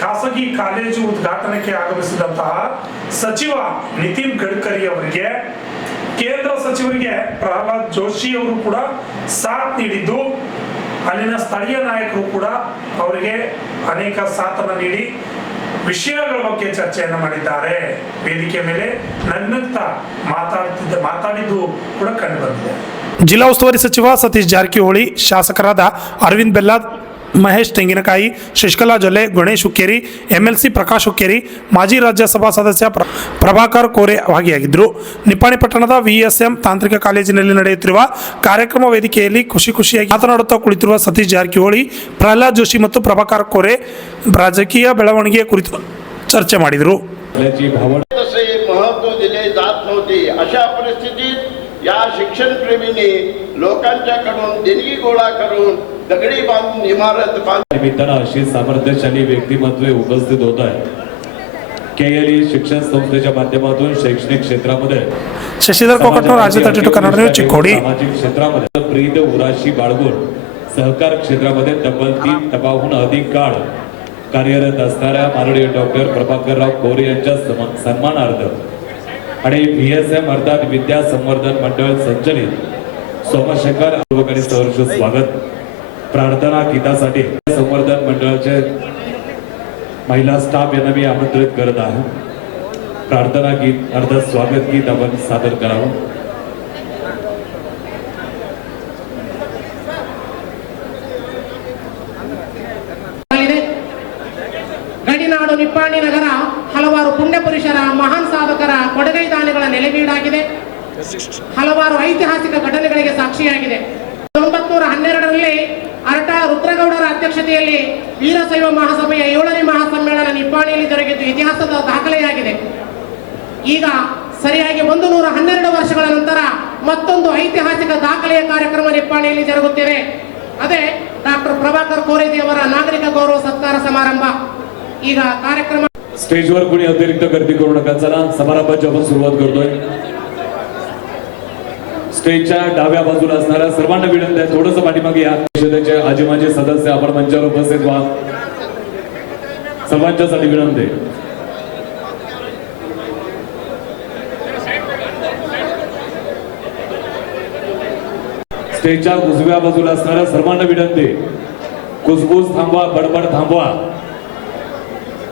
ಖಾಸಗಿ ಕಾಲೇಜು ಉದ್ಘಾಟನೆಗೆ ಆಗಮಿಸಿದಂತಹ ಸಚಿವ ನಿತಿನ್ ಗಡ್ಕರಿ ಅವರಿಗೆ ಕೇಂದ್ರ ಸಚಿವರಿಗೆ ಪ್ರಹ್ಲಾದ್ ಜೋಶಿ ಅವರು ಕೂಡ ಸಾಥ್ ನೀಡಿದ್ದು, ಅಲ್ಲಿನ ಸ್ಥಳೀಯ ನಾಯಕರು ಕೂಡ ಅವರಿಗೆ ಅನೇಕ ಸಾಥನ್ನು ನೀಡಿ ವಿಷಯಗಳ ಬಗ್ಗೆ ಚರ್ಚೆಯನ್ನು ಮಾಡಿದ್ದಾರೆ. ವೇದಿಕೆ ಮೇಲೆ ನಗ್ನಗ್ತಾ ಮಾತಾಡಿದ್ದು ಕೂಡ ಕಂಡು ಬಂದಿದೆ. ಜಿಲ್ಲಾ ಉಸ್ತುವಾರಿ ಸಚಿವ ಸತೀಶ್ ಜಾರಕಿಹೊಳಿ, ಶಾಸಕರಾದ ಅರವಿಂದ್ ಬೆಲ್ಲಾದ್, ಮಹೇಶ್ ತೆಂಗಿನಕಾಯಿ, ಶಶಿಕಲಾ ಜೊಲ್ಲೆ, ಗಣೇಶ್ ಹುಕ್ಕೇರಿ, MLC ಪ್ರಕಾಶ್ ಹುಕ್ಕೇರಿ, ಮಾಜಿ ರಾಜ್ಯಸಭಾ ಸದಸ್ಯ ಪ್ರಭಾಕರ್ ಕೋರೆ ಭಾಗಿಯಾಗಿದ್ದರು. ನಿಪ್ಪಾಣಿ ಪಟ್ಟಣದ VSM ತಾಂತ್ರಿಕ ಕಾಲೇಜಿನಲ್ಲಿ ನಡೆಯುತ್ತಿರುವ ಕಾರ್ಯಕ್ರಮ ವೇದಿಕೆಯಲ್ಲಿ ಖುಷಿಯಾಗಿ ಮಾತನಾಡುತ್ತಾ ಕುಳಿತಿರುವ ಸತೀಶ್ ಜಾರಕಿಹೊಳಿ, ಪ್ರಹ್ಲಾದ್ ಜೋಶಿ ಮತ್ತು ಪ್ರಭಾಕರ್ ಕೋರೆ ರಾಜಕೀಯ ಬೆಳವಣಿಗೆಯ ಕುರಿತು ಚರ್ಚೆ ಮಾಡಿದರು. महत्व दिले जात नव्हते. अशा परिस्थितीत या शिक्षण प्रेमीने लोकांच्याकडून देणगी गोळा करून दगडी बांधून इमारत निमित्तानं अशी सामर्थ्यशाली व्यक्तिमत्वे उपस्थित होत आहे. KLE शिक्षण संस्थेच्या माध्यमातून शैक्षणिक क्षेत्रामध्ये शशिधर कोकटनूर, राज्य 32 कन्नड न्यूज, चिक्कोडी. सामाजिक क्षेत्रामध्ये प्रीत उराशी बाळगून सहकार क्षेत्रामध्ये तब्बल 3 टप्प्याहून अधिक काळ कार्यरत असणाऱ्या माननीय डॉक्टर प्रभाकरराव कोरे यांच्या सन्मानार्थ आणि VSM अर्थात विद्या संवर्धन मंडळ संचलित सोमशेखर पूर्वकानी सहर्ष स्वागत. प्रार्थना गीतासाठी संवर्धन मंडळाचे महिला स्टाफ यांना मी आमंत्रित करत आहे. प्रार्थना गीत अर्थात स्वागत गीत आपण सादर करावं. ಗಡಿನಾಡು ನಿಪ್ಪಾಣಿ ನಗರ ಹಲವಾರು ಪುಣ್ಯ ಪುರುಷರ, ಮಹಾನ್ ಸಾಧಕರ ಕೊಡುಗೈದಾನಿಗಳ ನೆಲೆವೀಡಾಗಿದೆ. ಹಲವಾರು ಐತಿಹಾಸಿಕ ಘಟನೆಗಳಿಗೆ ಸಾಕ್ಷಿಯಾಗಿದೆ. 1912ರಲ್ಲಿ ಅರಟಾಳ ರುದ್ರಗೌಡರ ಅಧ್ಯಕ್ಷತೆಯಲ್ಲಿ ವೀರಶೈವ ಮಹಾಸಭೆಯ 7ನೇ ಮಹಾಸಮ್ಮೇಳನ ನಿಪ್ಪಾಣಿಯಲ್ಲಿ ಜರುಗಿದ್ದು ಇತಿಹಾಸದ ದಾಖಲೆಯಾಗಿದೆ. ಈಗ ಸರಿಯಾಗಿ 112 ವರ್ಷಗಳ ನಂತರ ಮತ್ತೊಂದು ಐತಿಹಾಸಿಕ ದಾಖಲೆಯ ಕಾರ್ಯಕ್ರಮ ನಿಪ್ಪಾಣಿಯಲ್ಲಿ ಜರುಗುತ್ತಿದೆ. ಅದೇ ಡಾಕ್ಟರ್ ಪ್ರಭಾಕರ್ ಕೋರೆಜಿಯವರ ನಾಗರಿಕ ಗೌರವ ಸತ್ಕಾರ ಸಮಾರಂಭ. ಈಗ ಕಾರ್ಯಕ್ರಮ स्टेजवर कोणी अतिरिक्त गर्दी करू नका. चला, समारंभाची आपण सुरुवात करतोय. स्टेजच्या डाव्या बाजूला असणाऱ्या सर्वांना विनंती आहे, थोडंसं पाठीमागे या. परिषदेचे आजी माजी सदस्य आपण मंचावर उपस्थित व्हा. सर्वांच्यासाठी विनंती. स्टेजच्या उजव्या बाजूला असणाऱ्या सर्वांना विनंती, कुजबूज थांबवा, बडबड थांबवा.